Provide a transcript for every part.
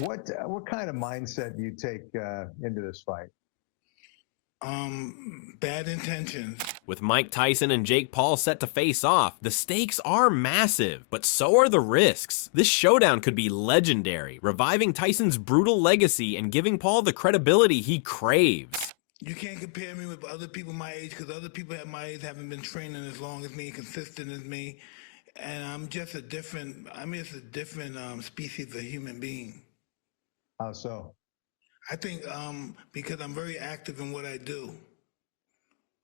What kind of mindset do you take into this fight? Bad intentions. With Mike Tyson and Jake Paul set to face off, the stakes are massive, but so are the risks. This showdown could be legendary, reviving Tyson's brutal legacy and giving Paul the credibility he craves. You can't compare me with other people my age, because other people at my age haven't been training as long as me, consistent as me, and I'm just a different species of human being. How so? I think because I'm very active in what I do.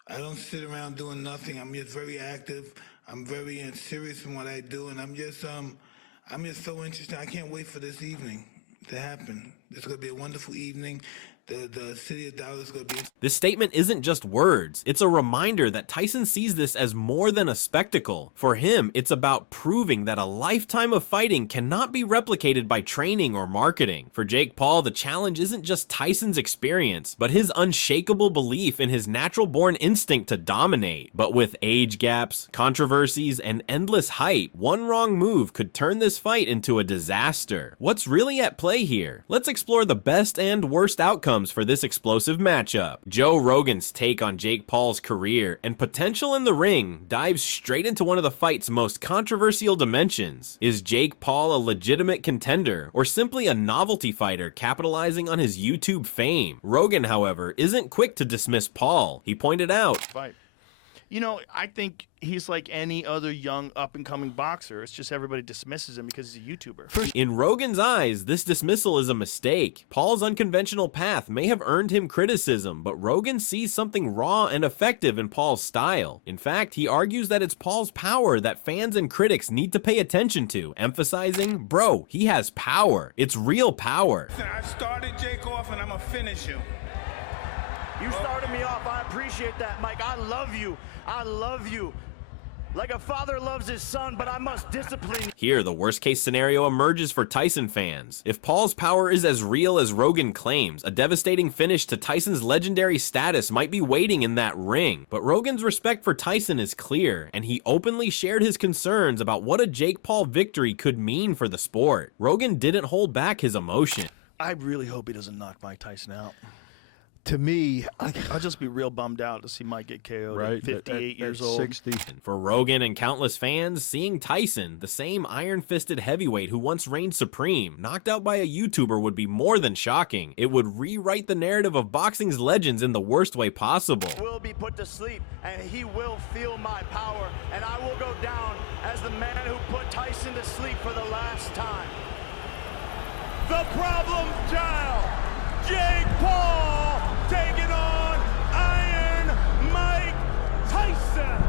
I don't sit around doing nothing. I'm just very active. I'm very serious in what I do, and I'm just so interested. I can't wait for this evening to happen. It's going to be a wonderful evening. The city of Dallas is going to be... This statement isn't just words. It's a reminder that Tyson sees this as more than a spectacle. For him, it's about proving that a lifetime of fighting cannot be replicated by training or marketing. For Jake Paul, the challenge isn't just Tyson's experience, but his unshakable belief in his natural-born instinct to dominate. But with age gaps, controversies, and endless hype, one wrong move could turn this fight into a disaster. What's really at play here? Let's explore the best and worst outcomes for this explosive matchup. Joe Rogan's take on Jake Paul's career and potential in the ring dives straight into one of the fight's most controversial dimensions. Is Jake Paul a legitimate contender, or simply a novelty fighter capitalizing on his YouTube fame? Rogan, however, isn't quick to dismiss Paul. He pointed out, You know, I think he's like any other young up-and-coming boxer. It's just everybody dismisses him because he's a YouTuber. In Rogan's eyes, this dismissal is a mistake. Paul's unconventional path may have earned him criticism, but Rogan sees something raw and effective in Paul's style. In fact, he argues that it's Paul's power that fans and critics need to pay attention to, emphasizing, bro, he has power. It's real power. I started Jake off, and I'm going to finish him. You started me off. I appreciate that, Mike. I love you. I love you. Like a father loves his son, but I must discipline you. Here, the worst case scenario emerges for Tyson fans. If Paul's power is as real as Rogan claims, a devastating finish to Tyson's legendary status might be waiting in that ring. But Rogan's respect for Tyson is clear, and he openly shared his concerns about what a Jake Paul victory could mean for the sport. Rogan didn't hold back his emotion. I really hope he doesn't knock Mike Tyson out. To me, I'll just be real bummed out to see Mike get KO'd at 58 years old. 60. For Rogan and countless fans, seeing Tyson, the same iron-fisted heavyweight who once reigned supreme, knocked out by a YouTuber would be more than shocking. It would rewrite the narrative of boxing's legends in the worst way possible. Will be put to sleep, and he will feel my power, and I will go down as the man who put Tyson to sleep for the last time. The problem child, Jake Paul, taking on Iron Mike Tyson.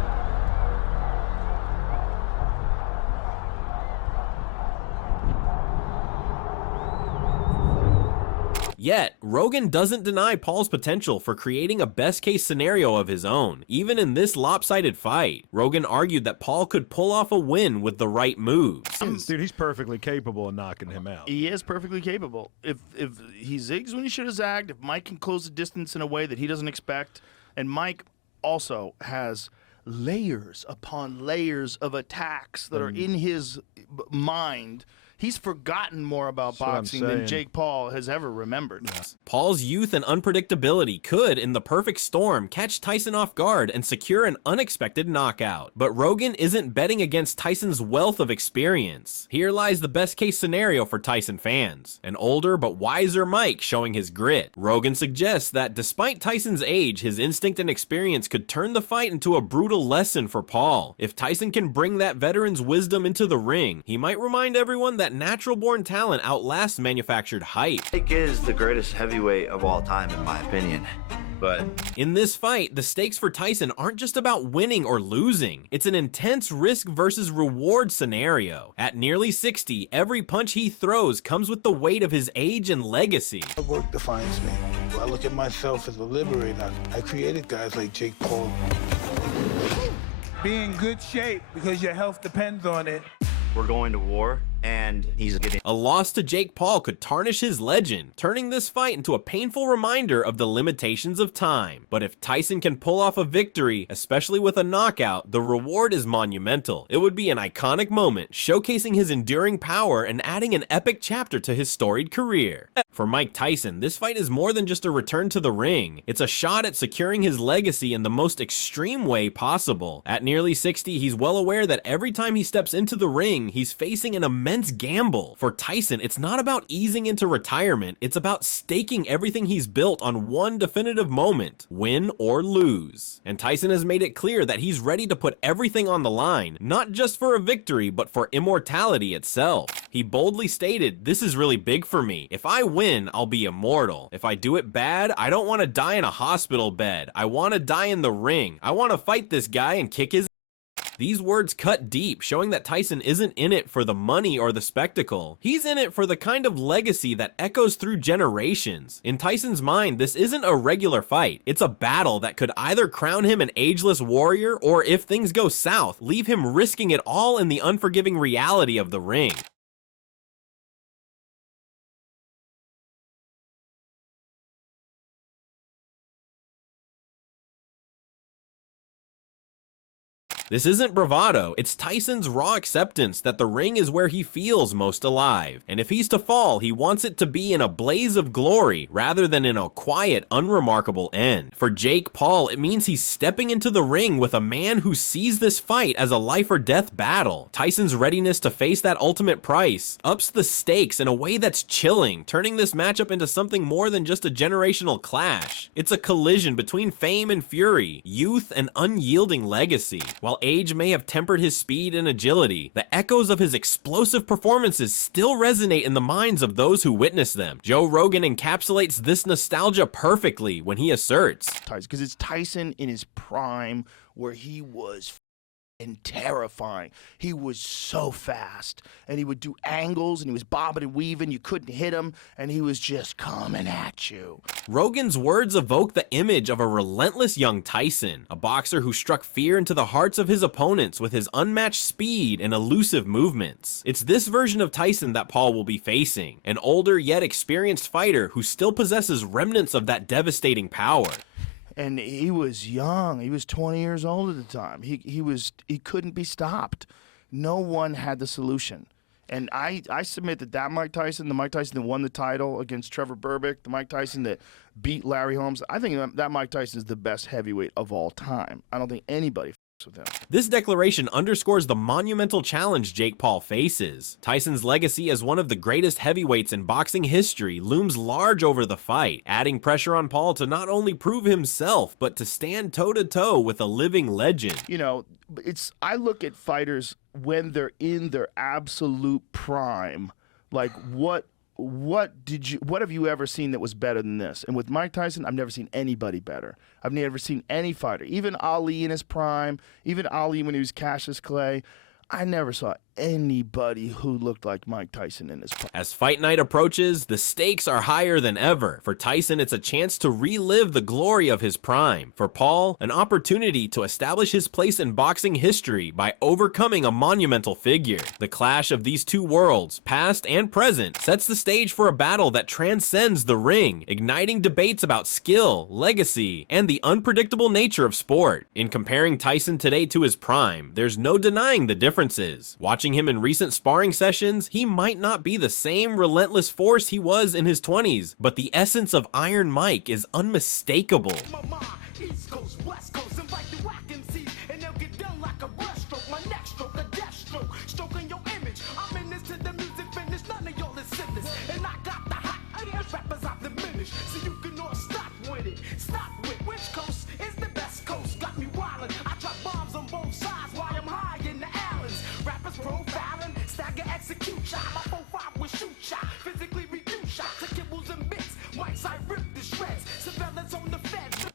Yet, Rogan doesn't deny Paul's potential for creating a best-case scenario of his own, even in this lopsided fight. Rogan argued that Paul could pull off a win with the right moves. Dude, he's perfectly capable of knocking him out. He is perfectly capable. If he zigs when he should have zagged, if Mike can close the distance in a way that he doesn't expect, and Mike also has layers upon layers of attacks that are in his mind. He's forgotten more about boxing than Jake Paul has ever remembered. Paul's youth and unpredictability could, in the perfect storm, catch Tyson off guard and secure an unexpected knockout. But Rogan isn't betting against Tyson's wealth of experience. Here lies the best case scenario for Tyson fans. An older but wiser Mike showing his grit. Rogan suggests that despite Tyson's age, his instinct and experience could turn the fight into a brutal lesson for Paul. If Tyson can bring that veteran's wisdom into the ring, he might remind everyone that natural-born talent outlasts manufactured hype. Mike is the greatest heavyweight of all time, in my opinion. But in this fight, the stakes for Tyson aren't just about winning or losing. It's an intense risk versus reward scenario. At nearly 60, every punch he throws comes with the weight of his age and legacy. Work defines me. I look at myself as a liberator. I created guys like Jake Paul. Be in good shape because your health depends on it. we're going to war, and he's getting A loss to Jake Paul could tarnish his legend, turning this fight into a painful reminder of the limitations of time. But if Tyson can pull off a victory, especially with a knockout, the reward is monumental. It would be an iconic moment, showcasing his enduring power and adding an epic chapter to his storied career. For Mike Tyson, this fight is more than just a return to the ring. It's a shot at securing his legacy in the most extreme way possible. At nearly 60, he's well aware that every time he steps into the ring, he's facing an immense gamble. For Tyson, it's not about easing into retirement, it's about staking everything he's built on one definitive moment, win or lose. And Tyson has made it clear that he's ready to put everything on the line, not just for a victory, but for immortality itself. He boldly stated, "This is really big for me. If I win, I'll be immortal. If I do it bad, I don't want to die in a hospital bed. I want to die in the ring. I want to fight this guy and kick his." These words cut deep, showing that Tyson isn't in it for the money or the spectacle. He's in it for the kind of legacy that echoes through generations. In Tyson's mind, this isn't a regular fight. It's a battle that could either crown him an ageless warrior, or if things go south, leave him risking it all in the unforgiving reality of the ring. This isn't bravado, it's Tyson's raw acceptance that the ring is where he feels most alive. And if he's to fall, he wants it to be in a blaze of glory, rather than in a quiet, unremarkable end. For Jake Paul, it means he's stepping into the ring with a man who sees this fight as a life or death battle. Tyson's readiness to face that ultimate price ups the stakes in a way that's chilling, turning this matchup into something more than just a generational clash. It's a collision between fame and fury, youth and unyielding legacy. While age may have tempered his speed and agility, the echoes of his explosive performances still resonate in the minds of those who witness them. Joe Rogan encapsulates this nostalgia perfectly when he asserts, Because it's Tyson in his prime, where he was and terrifying. He was so fast, and he would do angles, and he was bobbing and weaving. You couldn't hit him, and he was just coming at you. Rogan's words evoke the image of a relentless young Tyson, a boxer who struck fear into the hearts of his opponents with his unmatched speed and elusive movements. It's this version of Tyson that Paul will be facing, an older yet experienced fighter who still possesses remnants of that devastating power. And he was young. He was 20 years old at the time. He couldn't be stopped. No one had the solution. And I submit that Mike Tyson, the Mike Tyson that won the title against Trevor Berbick, the Mike Tyson that beat Larry Holmes, I think that Mike Tyson is the best heavyweight of all time. I don't think anybody with him. This declaration underscores the monumental challenge Jake Paul faces. Tyson's legacy as one of the greatest heavyweights in boxing history looms large over the fight, adding pressure on Paul to not only prove himself, but to stand toe-to-toe with a living legend. You know, I look at fighters when they're in their absolute prime, like what have you ever seen that was better than this? And with Mike Tyson, I've never seen anybody better. I've never seen any fighter, even Ali in his prime, even Ali when he was Cassius Clay. I never saw anybody who looked like Mike Tyson in his prime. As fight night approaches, the stakes are higher than ever. For Tyson, it's a chance to relive the glory of his prime. For Paul, an opportunity to establish his place in boxing history by overcoming a monumental figure. The clash of these two worlds, past and present, sets the stage for a battle that transcends the ring, igniting debates about skill, legacy, and the unpredictable nature of sport. In comparing Tyson today to his prime, there's no denying the differences. Watching him in recent sparring sessions, he might not be the same relentless force he was in his 20s, but the essence of Iron Mike is unmistakable.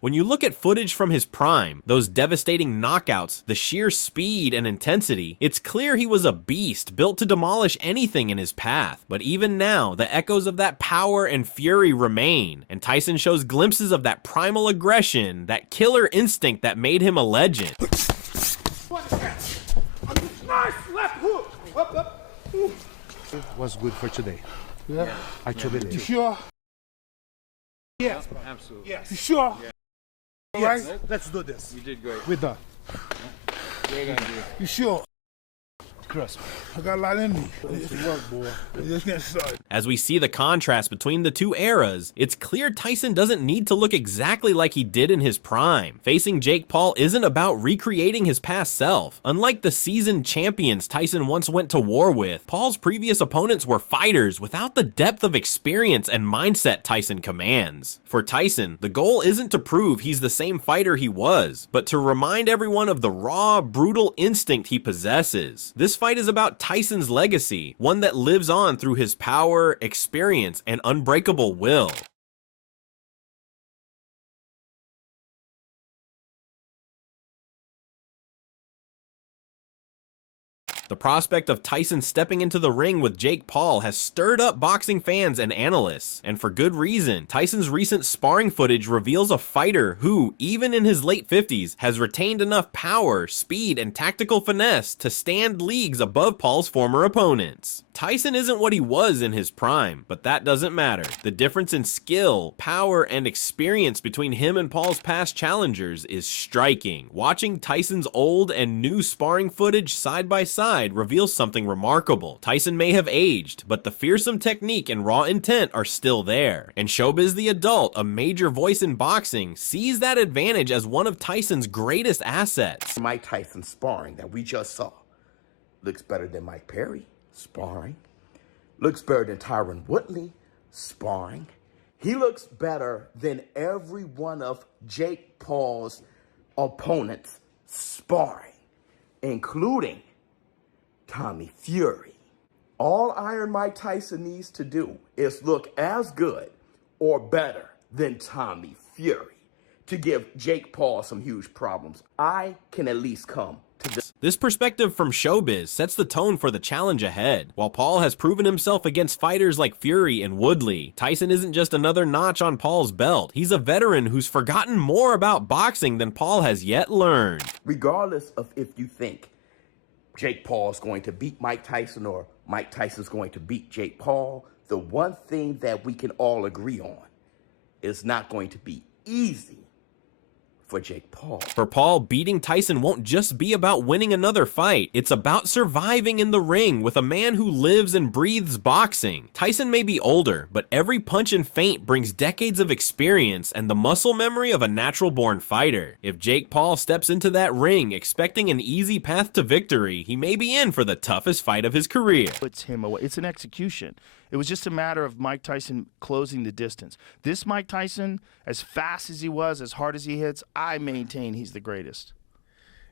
When you look at footage from his prime, those devastating knockouts, the sheer speed and intensity, it's clear he was a beast built to demolish anything in his path. But even now, the echoes of that power and fury remain, and Tyson shows glimpses of that primal aggression, that killer instinct that made him a legend. Nice left hook. Up. was good for today. Yeah. I truly believe. You sure? Yeah. Absolutely. Yes. You sure? Yeah. All right. Yes. Let's do this. You did great. We're done. You sure? Trust me. I got a lot in me. It's work, boy. Just getting started. As we see the contrast between the two eras, it's clear Tyson doesn't need to look exactly like he did in his prime. Facing Jake Paul isn't about recreating his past self. Unlike the seasoned champions Tyson once went to war with, Paul's previous opponents were fighters without the depth of experience and mindset Tyson commands. For Tyson, the goal isn't to prove he's the same fighter he was, but to remind everyone of the raw, brutal instinct he possesses. This fight is about Tyson's legacy, one that lives on through his power, experience, and unbreakable will. The prospect of Tyson stepping into the ring with Jake Paul has stirred up boxing fans and analysts, and for good reason. Tyson's recent sparring footage reveals a fighter who, even in his late 50s, has retained enough power, speed, and tactical finesse to stand leagues above Paul's former opponents. Tyson isn't what he was in his prime, but that doesn't matter. The difference in skill, power, and experience between him and Paul's past challengers is striking. Watching Tyson's old and new sparring footage side by side reveals something remarkable. Tyson may have aged, but the fearsome technique and raw intent are still there. And Showbiz the Adult, a major voice in boxing, sees that advantage as one of Tyson's greatest assets. Mike Tyson sparring that we just saw looks better than Mike Perry sparring, looks better than Tyron Woodley sparring. He looks better than every one of Jake Paul's opponents sparring, including Tommy Fury. All Iron Mike Tyson needs to do is look as good or better than Tommy Fury to give Jake Paul some huge problems. I can at least come to this. This perspective from Showbiz sets the tone for the challenge ahead. While Paul has proven himself against fighters like Fury and Woodley, Tyson isn't just another notch on Paul's belt. He's a veteran who's forgotten more about boxing than Paul has yet learned. Regardless of if you think Jake Paul is going to beat Mike Tyson or Mike Tyson's going to beat Jake Paul, the one thing that we can all agree on is not going to be easy for Jake Paul. For Paul, beating Tyson won't just be about winning another fight. It's about surviving in the ring with a man who lives and breathes boxing. Tyson may be older, but every punch and feint brings decades of experience and the muscle memory of a natural-born fighter. If Jake Paul steps into that ring expecting an easy path to victory, he may be in for the toughest fight of his career. Puts him away. It's an execution. It was just a matter of Mike Tyson closing the distance. This Mike Tyson, as fast as he was, as hard as he hits, I maintain he's the greatest.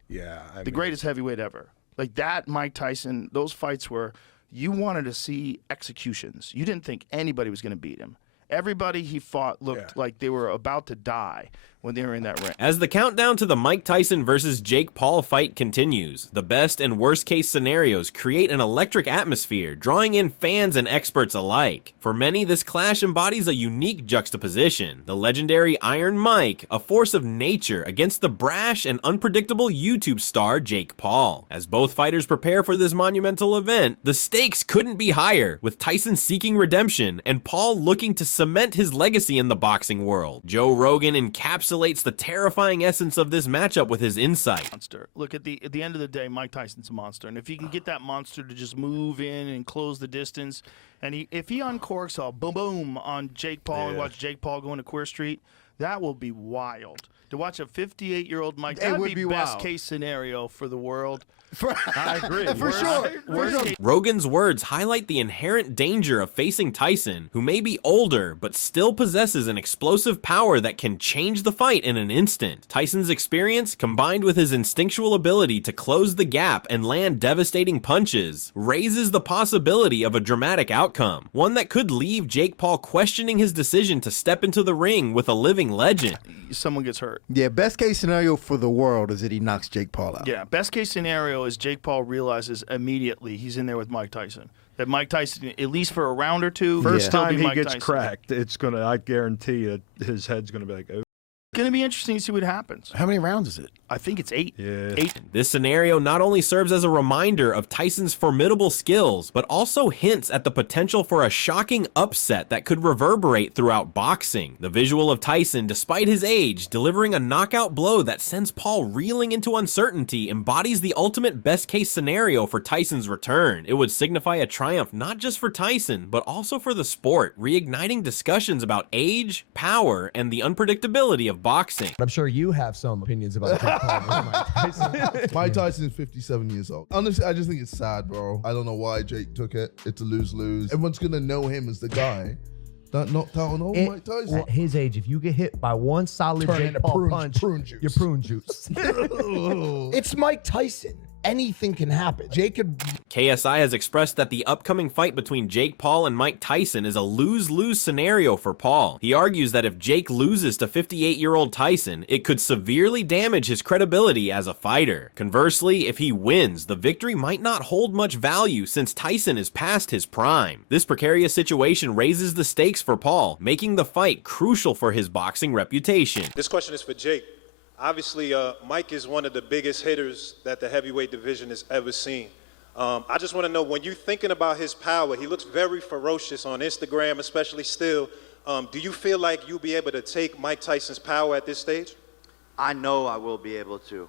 Yeah. The greatest heavyweight ever. Like that Mike Tyson, those fights were, you wanted to see executions. You didn't think anybody was going to beat him. Everybody he fought looked like they were about to die when they were in that ring. As the countdown to the Mike Tyson versus Jake Paul fight continues, the best and worst case scenarios create an electric atmosphere, drawing in fans and experts alike. For many, this clash embodies a unique juxtaposition. The legendary Iron Mike, a force of nature, against the brash and unpredictable YouTube star Jake Paul. As both fighters prepare for this monumental event, the stakes couldn't be higher, with Tyson seeking redemption and Paul looking to cement his legacy in the boxing world. Joe Rogan encapsulates the terrifying essence of this matchup with his insight. Monster. Look, at the end of the day, Mike Tyson's a monster, and if he can get that monster to just move in and close the distance, and if he uncorks a boom boom on Jake Paul and watch Jake Paul go into Queer Street, that will be wild. To watch a 58-year-old Mike, that would be best case scenario for the world. I agree. For sure. Rogan's words highlight the inherent danger of facing Tyson, who may be older but still possesses an explosive power that can change the fight in an instant. Tyson's experience, combined with his instinctual ability to close the gap and land devastating punches, raises the possibility of a dramatic outcome, one that could leave Jake Paul questioning his decision to step into the ring with a living legend. Someone gets hurt. Yeah, best case scenario for the world is that he knocks Jake Paul out. Yeah, best case scenario is Jake Paul realizes immediately he's in there with Mike Tyson. That Mike Tyson, at least for a round or two, first time he Mike gets Tyson. cracked, it's gonna. I guarantee you, his head's gonna be like, oh. Gonna be interesting to see what happens. How many rounds is it? I think it's 8. Yeah. 8. This scenario not only serves as a reminder of Tyson's formidable skills, but also hints at the potential for a shocking upset that could reverberate throughout boxing. The visual of Tyson, despite his age, delivering a knockout blow that sends Paul reeling into uncertainty embodies the ultimate best-case scenario for Tyson's return. It would signify a triumph not just for Tyson, but also for the sport, reigniting discussions about age, power, and the unpredictability of boxing. I'm sure you have some opinions about Jake Paul versus Mike Tyson. Mike Tyson is 57 years old. Honestly, I just think it's sad, bro. I don't know why Jake took it. It's a lose-lose. Everyone's gonna know him as the guy that knocked out on old Mike Tyson. At his age, if you get hit by one solid Turn Jake into Paul prune- punch, prune juice. you're prune juice. It's Mike Tyson. Anything can happen. Jake could. KSI has expressed that the upcoming fight between Jake Paul and Mike Tyson is a lose-lose scenario for Paul. He argues that if Jake loses to 58-year-old Tyson, it could severely damage his credibility as a fighter. Conversely, if he wins, the victory might not hold much value since Tyson is past his prime. This precarious situation raises the stakes for Paul, making the fight crucial for his boxing reputation. This question is for Jake. Obviously, Mike is one of the biggest hitters that the heavyweight division has ever seen. I just want to know, when you're thinking about his power, he looks very ferocious on Instagram, especially still. Do you feel like you'll be able to take Mike Tyson's power at this stage? I know I will be able to.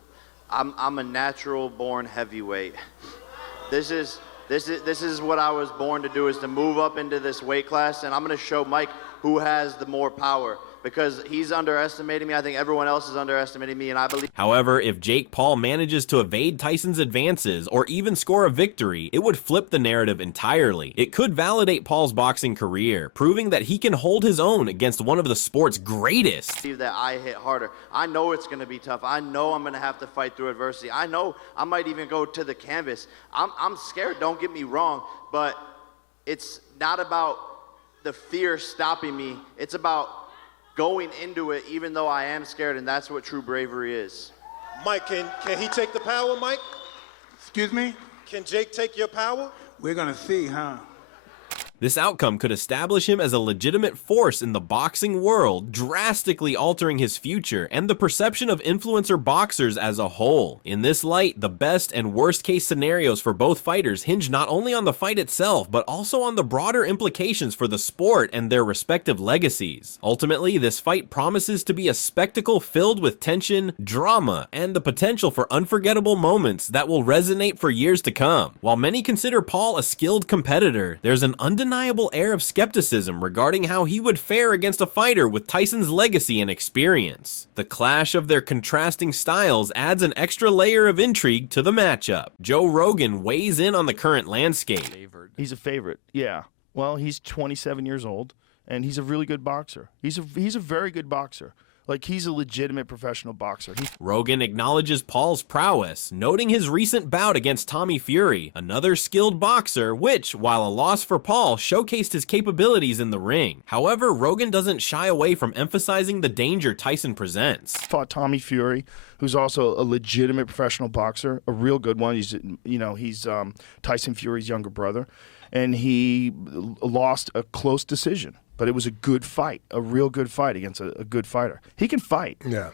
I'm a natural-born heavyweight. This is what I was born to do, is to move up into this weight class, and I'm going to show Mike who has the more power, because he's underestimating me. I think everyone else is underestimating me, and I believe. However, if Jake Paul manages to evade Tyson's advances or even score a victory, it would flip the narrative entirely. It could validate Paul's boxing career, proving that he can hold his own against one of the sport's greatest. That I hit harder. I know it's going to be tough. I know I'm going to have to fight through adversity. I know I might even go to the canvas. I'm scared, don't get me wrong, but it's not about the fear stopping me. It's about going into it even though I am scared, and that's what true bravery is. Mike, can he take the power, Mike? Excuse me? Can Jake take your power? We're gonna see, huh? This outcome could establish him as a legitimate force in the boxing world, drastically altering his future and the perception of influencer boxers as a whole. In this light, the best and worst case scenarios for both fighters hinge not only on the fight itself, but also on the broader implications for the sport and their respective legacies. Ultimately, this fight promises to be a spectacle filled with tension, drama, and the potential for unforgettable moments that will resonate for years to come. While many consider Paul a skilled competitor, there's an undeniable air of skepticism regarding how he would fare against a fighter with Tyson's legacy and experience. The clash of their contrasting styles adds an extra layer of intrigue to the matchup. Joe Rogan weighs in on the current landscape. He's a favorite, yeah. Well, he's 27 years old, and he's a really good boxer. He's a very good boxer. Like, he's a legitimate professional boxer. Rogan acknowledges Paul's prowess, noting his recent bout against Tommy Fury, another skilled boxer, which, while a loss for Paul, showcased his capabilities in the ring. However, Rogan doesn't shy away from emphasizing the danger Tyson presents. Fought Tommy Fury, who's also a legitimate professional boxer, a real good one. He's Tyson Fury's younger brother, and he lost a close decision. But it was a good fight, a real good fight against a good fighter. He can fight. Yeah.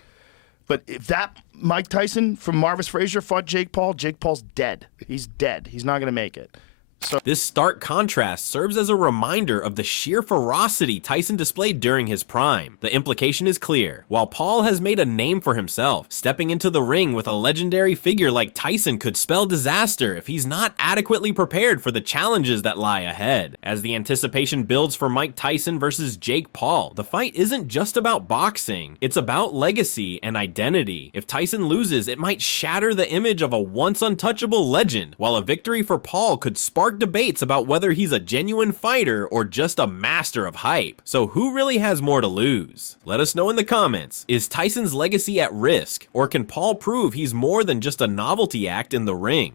But if that Mike Tyson from Marvis Frazier fought Jake Paul's dead. He's dead. He's not going to make it. So this stark contrast serves as a reminder of the sheer ferocity Tyson displayed during his prime. The implication is clear. While Paul has made a name for himself, stepping into the ring with a legendary figure like Tyson could spell disaster if he's not adequately prepared for the challenges that lie ahead. As the anticipation builds for Mike Tyson versus Jake Paul, the fight isn't just about boxing, it's about legacy and identity. If Tyson loses, it might shatter the image of a once untouchable legend, while a victory for Paul could spark debates about whether he's a genuine fighter or just a master of hype. So who really has more to lose? Let us know in the comments. Is Tyson's legacy at risk, or can Paul prove he's more than just a novelty act in the ring?